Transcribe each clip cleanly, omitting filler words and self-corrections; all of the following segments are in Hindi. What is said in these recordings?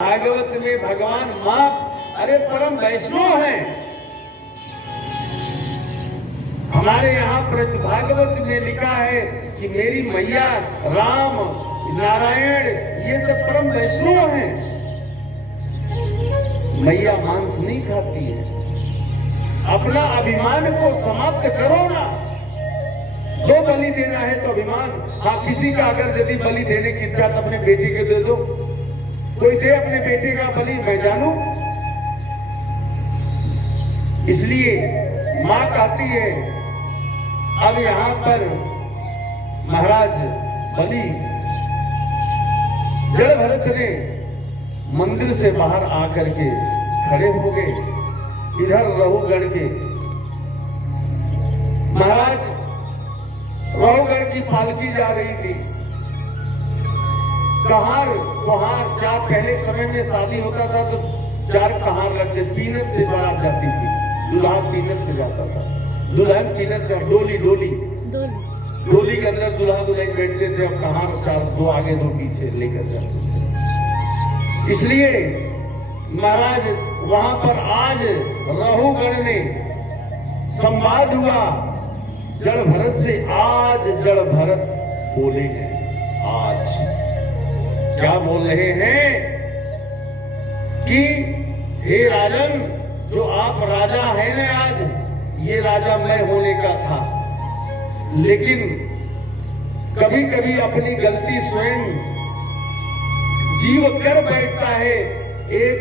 भागवत में भगवान मां अरे परम वैष्णव हैं। हमारे यहाँ भागवत में लिखा है कि मेरी मैया राम नारायण ये सब परम वैष्णव हैं। मैया मांस नहीं खाती है। अपना अभिमान को समाप्त करो ना। दो बलि देना है तो अभिमान, हाँ किसी का अगर यदि बलि देने की इच्छा तो अपने बेटे को दे दो। कोई दे अपने बेटे का बलि, मैं जानू। इसलिए मां कहती है अब यहां पर महाराज बलि जड़ भरत ने मंदिर से बाहर आकर के खड़े हो गए। इधर रहुगढ़ के महाराज रहुगढ़ की पालकी जा रही थी। कहार कुहार चार, पहले समय में शादी होता था तो चार कहार रखते, पीनस से बारात जाती थी। दूल्हा पीनस से जाता था, दुल्हन पीनस से, डोली डोली डोली के अंदर दूल्हा दुल्हन बैठते थे। अब कहार चार, दो आगे दो पीछे लेकर जाते थे। इसलिए महाराज वहां पर आज रहुगढ़ में संवाद हुआ जड़ भरत से। आज जड़ भरत बोले हैं, आज क्या बोल रहे हैं कि हे राजन, जो आप राजा हैं ना, आज ये राजा मैं होने का था, लेकिन कभी कभी अपनी गलती स्वयं जीव कर बैठता है। एक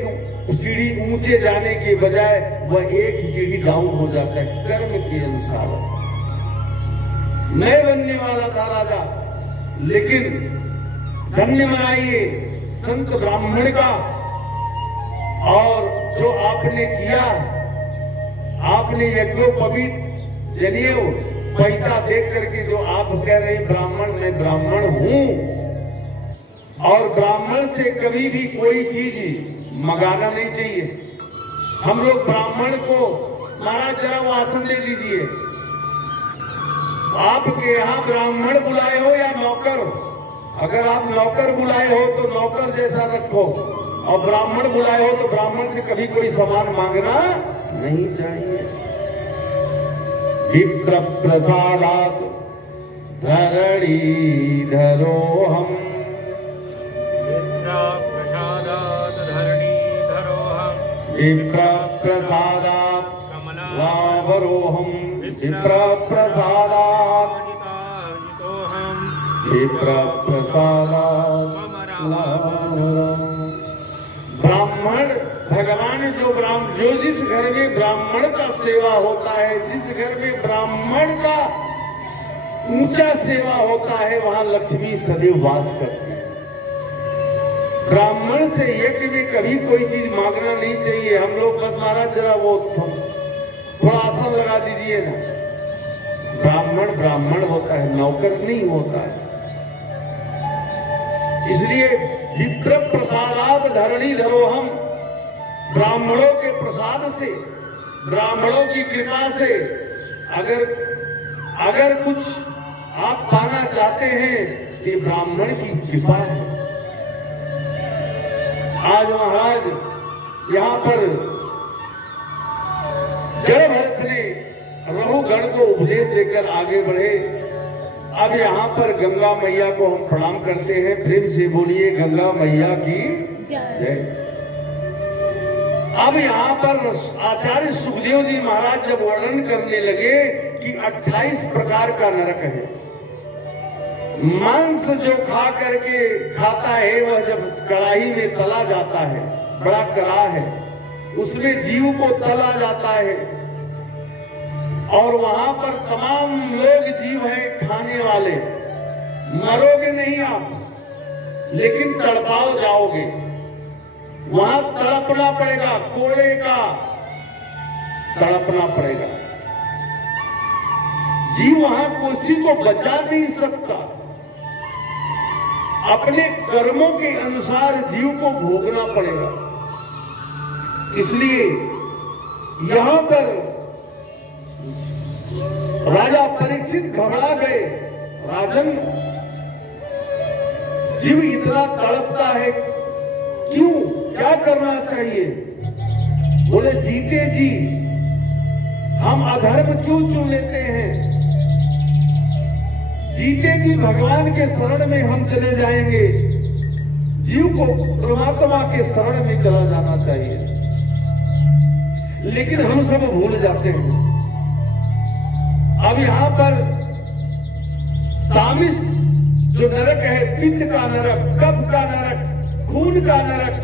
सीढ़ी ऊंचे जाने के बजाय वह एक सीढ़ी डाउन हो जाता है कर्म के अनुसार। मैं बनने वाला था राजा, लेकिन धन्य मनाइए संत ब्राह्मण का। और जो आपने किया, आपने यज्ञोपवीत जनेऊ पैता देख करके जो आप कह रहे ब्राह्मण, मैं ब्राह्मण हूं। और ब्राह्मण से कभी भी कोई चीज मंगाना नहीं चाहिए। हम लोग ब्राह्मण को, महाराज जरा वो आसन दे दीजिए। आपके यहाँ ब्राह्मण बुलाए हो या नौकर, अगर आप नौकर बुलाए हो तो नौकर जैसा रखो, और ब्राह्मण बुलाए हो तो ब्राह्मण से कभी कोई सामान मांगना नहीं चाहिए। विप्र प्रसादात् धरणि धरोहम, विप्र प्रसादात् धरणि धरोहम, विप्र प्रसादात् कमलावरोहम, विप्र प्रसादात् विप्र प्रसादात्। ब्राह्मण भगवान जो जिस घर में ब्राह्मण का सेवा होता है, जिस घर में ब्राह्मण का ऊंचा सेवा होता है, वहां लक्ष्मी सदैव वास करती है। ब्राह्मण से यज्ञ में कभी कोई चीज मांगना नहीं चाहिए। हम लोग बस महाराज जरा वो थोड़ा आसन लगा दीजिए ना। ब्राह्मण ब्राह्मण होता है, नौकर नहीं होता है। इसलिए विप्र प्रसादात् धरणि धरोहम, ब्राह्मणों के प्रसाद से, ब्राह्मणों की कृपा से अगर कुछ आप पाना चाहते हैं तो ब्राह्मण की कृपा है। आज महाराज यहाँ पर जड़ भरत ने रहुगढ़ को उपदेश देकर आगे बढ़े। अब यहाँ पर गंगा मैया को हम प्रणाम करते हैं। प्रेम से बोलिए गंगा मैया की जय। अब यहाँ पर आचार्य सुखदेव जी महाराज जब वर्णन करने लगे कि 28 प्रकार का नरक है। मांस जो खा करके खाता है, वह जब कड़ाही में तला जाता है, बड़ा कड़ा है, उसमें जीव को तला जाता है। और वहां पर तमाम लोग जीव हैं खाने वाले। मरोगे नहीं आप, लेकिन तड़पाओ जाओगे। वहां तड़पना पड़ेगा, कोड़े का तड़पना पड़ेगा। जीव वहां किसी को बचा नहीं सकता। अपने कर्मों के अनुसार जीव को भोगना पड़ेगा। इसलिए यहां पर राजा परीक्षित घबरा गए। राजन, जीव इतना तड़पता है, क्यों? क्या करना चाहिए? बोले जीते जी हम अधर्म क्यों चुन लेते हैं? जीते जी भगवान के शरण में हम चले जाएंगे। जीव को परमात्मा के शरण में चला जाना चाहिए, लेकिन हम सब भूल जाते हैं। अब यहां पर तामिस जो नरक है, पित्त का नरक, कफ का नरक, खून का नरक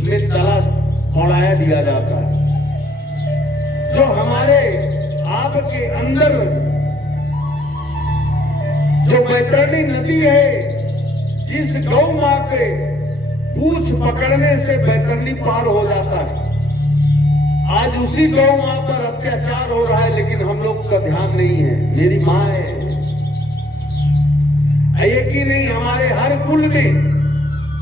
में चला दौड़ाया दिया जाता है। जो हमारे आपके अंदर जो बैतरणी नदी है, जिस गौ मां के पूछ पकड़ने से बैतरणी पार हो जाता है, आज उसी गौ मां पर अत्याचार हो रहा है, लेकिन हम लोग का ध्यान नहीं है। मेरी मां है, एक ही नहीं, हमारे हर कुल में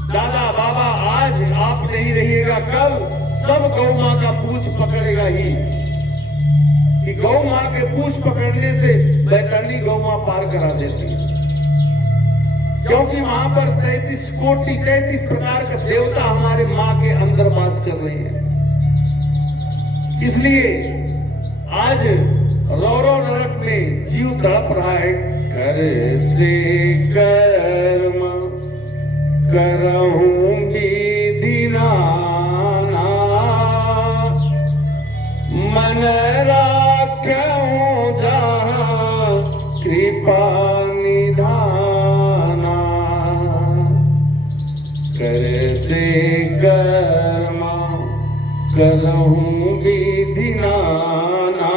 दादा बाबा, आज आप नहीं रहिएगा, कल सब गौ मां का पूछ पकड़ेगा ही। कि गौ मां के पूछ पकड़ने से बैतरणी गौ मां पार करा देती है, क्योंकि वहां पर 33 कोटि 33 प्रकार का देवता हमारे मां के अंदर वास कर रहे हैं। इसलिए आज रौरव नरक में जीव तड़प रहा है। कर से कर्म करहूं विधि नाना, मन राख्यूं जहां कृपा निधाना। कर से कर्म करहूं विधि नाना,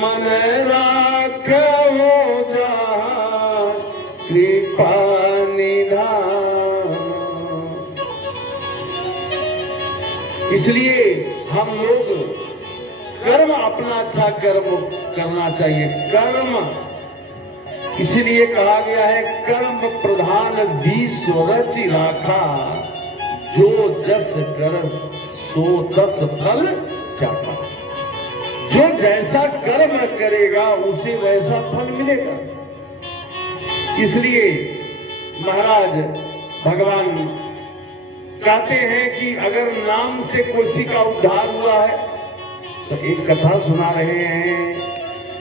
मन राख्यूं जहां कृपा निधाना। इसलिए हम लोग कर्म, अपना अच्छा कर्म करना चाहिए। कर्म इसलिए कहा गया है, कर्म प्रधान विश्व रचि राखा, जो जस कर सो तस फल चाखा। जो जैसा कर्म करेगा उसे वैसा फल मिलेगा। इसलिए महाराज भगवान कहते हैं कि अगर नाम से किसी का उद्धार हुआ है, तो एक कथा सुना रहे हैं